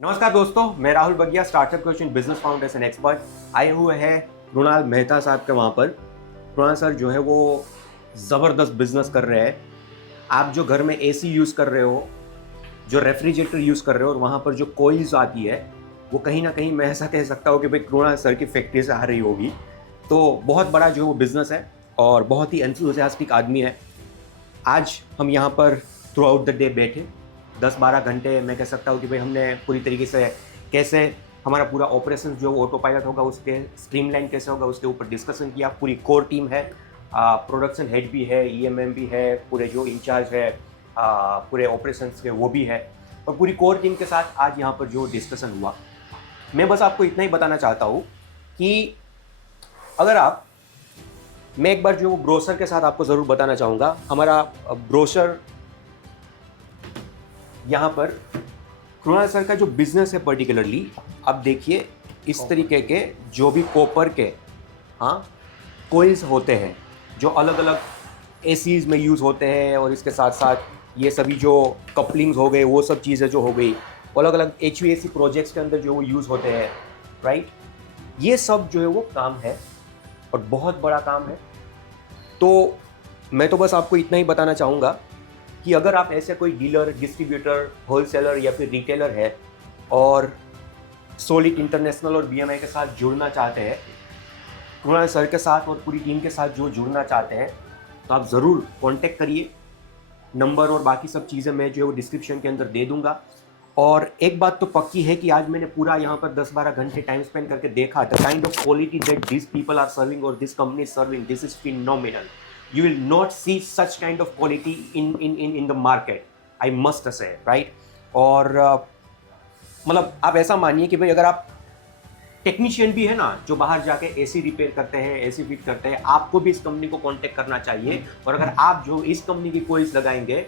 नमस्कार दोस्तों, मैं राहुल बगिया, startup coach and business foundation expert. आए हुए हैं कृणाल मेहता साहब के वहाँ पर। कृणाल सर जो है वो ज़बरदस्त बिजनेस कर रहे हैं। आप जो घर में एसी यूज़ कर रहे हो, जो रेफ्रिजरेटर यूज़ कर रहे हो और वहाँ पर जो कोइल्स आती है, वो कहीं ना कहीं मैं ऐसा कह सकता हूँ कि भाई कृणाल सर की फैक्ट्री से आ रही होगी। तो बहुत बड़ा जो है वो बिज़नेस है और बहुत ही एंथुसियास्टिक आदमी है। आज हम यहाँ पर थ्रू आउट द डे बैठे 10-12 घंटे, मैं कह सकता हूँ कि भाई हमने पूरी तरीके से कैसे हमारा पूरा ऑपरेशन जो ऑटो पायलट होगा उसके स्ट्रीमलाइन कैसे होगा उसके ऊपर डिस्कशन किया। पूरी कोर टीम है, प्रोडक्शन हेड भी है, ईएमएम भी है, पूरे जो इंचार्ज है पूरे ऑपरेशंस के वो भी है, और पूरी कोर टीम के साथ आज यहाँ पर जो डिस्कशन हुआ। मैं बस आपको इतना ही बताना चाहता हूँ कि अगर आप, मैं एक बार जो ब्रोशर के साथ आपको ज़रूर बताना चाहूँगा। हमारा ब्रोशर यहाँ पर कृणाल सर का जो बिजनेस है पर्टिकुलरली, आप देखिए इस तरीके के जो भी कॉपर के कोइल्स होते हैं जो अलग अलग एसीज में यूज़ होते हैं, और इसके साथ साथ ये सभी जो कपलिंग्स हो गए, वो सब चीज़ें जो हो गई, अलग अलग HVAC प्रोजेक्ट्स के अंदर जो वो यूज़ होते हैं, राइट। ये सब जो है वो काम है और बहुत बड़ा काम है। तो मैं तो बस आपको इतना ही बताना चाहूँगा कि अगर आप ऐसे कोई डीलर, डिस्ट्रीब्यूटर, होलसेलर या फिर रिटेलर है और सोलिड इंटरनेशनल और BMI के साथ जुड़ना चाहते हैं, कृणाल सर के साथ और पूरी टीम के साथ जो जुड़ना चाहते हैं, तो आप ज़रूर कांटेक्ट करिए। नंबर और बाकी सब चीज़ें मैं जो है वो डिस्क्रिप्शन के अंदर दे दूंगा। और एक बात तो पक्की है कि आज मैंने पूरा यहाँ पर 10-12 घंटे टाइम स्पेंड करके देखा, the kind of quality that this people are serving और this company is serving, this is phenomenal. You will not see such kind of quality in the market, I must say, right? और मतलब आप ऐसा मानिए कि भाई अगर आप टेक्नीशियन भी है ना, जो बाहर जाके एसी रिपेयर करते हैं, एसी फिट करते हैं, आपको भी इस कंपनी को कांटेक्ट करना चाहिए। और अगर आप जो इस कंपनी की कोइल्स लगाएंगे,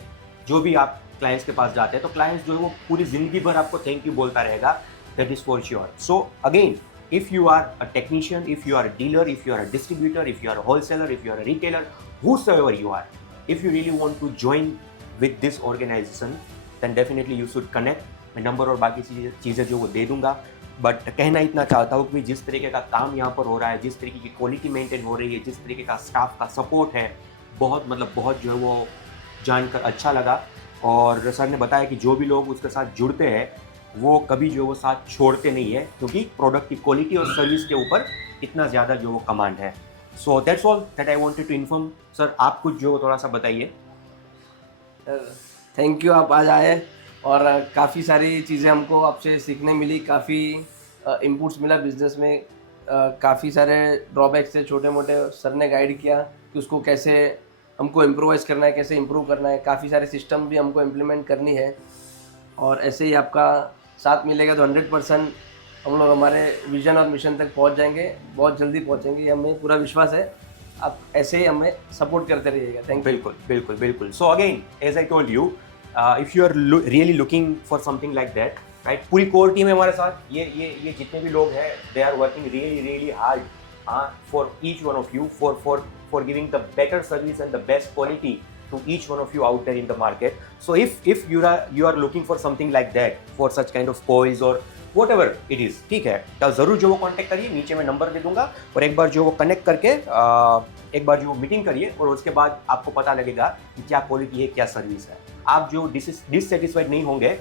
जो भी आप क्लाइंट्स के पास जाते हैं, तो क्लाइंट्स जो है वो पूरी जिंदगी भर आपको थैंक यू बोलता रहेगा। That is for sure. So again, if you are a technician, if you are a dealer, if you are a distributor, if you are a wholesaler, if you are a retailer, whosoever you are, if you really want to join with this organization, then definitely you should connect. मैं number और बाकी चीज़ें जो वो दे दूंगा, but कहना इतना चाहता हूँ कि जिस तरीके का काम यहाँ पर हो रहा है, जिस तरीके की क्वालिटी मेंटेन हो रही है, जिस तरीके का स्टाफ का सपोर्ट है, बहुत मतलब बहुत जो है वो जानकर अच्छा लगा। और सर ने बताया कि जो भी लोग उसके साथ जुड़ते हैं वो कभी जो वो साथ छोड़ते नहीं है, क्योंकि प्रोडक्ट की क्वालिटी और सर्विस के ऊपर इतना ज़्यादा जो वो कमांड है। So that's all that I wanted to inform. Sir आप कुछ जो थोड़ा सा बताइए। थैंक यू, आप आज आए और काफ़ी सारी चीज़ें हमको आपसे सीखने मिली, काफ़ी इनपुट्स मिला बिजनेस में। काफ़ी सारे ड्रॉबैक्स थे छोटे मोटे, सर ने गाइड किया कि उसको कैसे हमको इम्प्रोवाइज़ करना है, कैसे इम्प्रूव करना है। काफ़ी सारे सिस्टम भी हमको इम्प्लीमेंट करनी है, और ऐसे ही आपका साथ मिलेगा तो 100% हम लोग हमारे विजन और मिशन तक पहुंच जाएंगे, बहुत जल्दी पहुंचेंगे, ये हमें पूरा विश्वास है। आप ऐसे ही हमें सपोर्ट करते रहिएगा। Thank you. बिल्कुल बिल्कुल बिल्कुल। So again, as I told you, if you are really looking for something like that, right, पूरी कोर टीम है हमारे साथ। ये जितने भी लोग हैं, they are working really really hard for each one of you, for giving the better service and the best quality to each one of you out there in the market. So if you are looking for something like that, for such kind of coils or whatever it is, ठीक है, तो ज़रूर जो वो contact करिए, नीचे मैं number दे दूंगा, और एक बार जो वो कनेक्ट करके एक बार जो मीटिंग करिए, और उसके बाद आपको पता लगेगा कि क्या क्वालिटी है, क्या सर्विस है। आप जो डिससेटिस्फाइड नहीं होंगे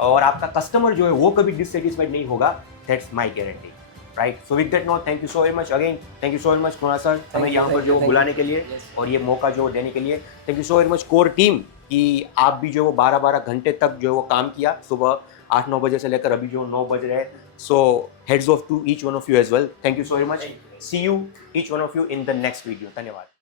और आपका कस्टमर जो है वो कभी डिससेटिस्फाइड नहीं होगा, that's my guarantee, right. So with that note, thank you so very much again, thank you so very much Krunal sir, हमें यहाँ पर जो बुलाने के लिए और ये मौका जो देने के लिए। Thank you so very much core team कि आप भी जो वो 12-12 घंटे तक जो वो काम किया, सुबह 8-9 बजे से लेकर अभी जो 9 बज रहे हैं। So hats off to each one of you as well. Thank you so very much. See you each one of you in the next video. धन्यवाद।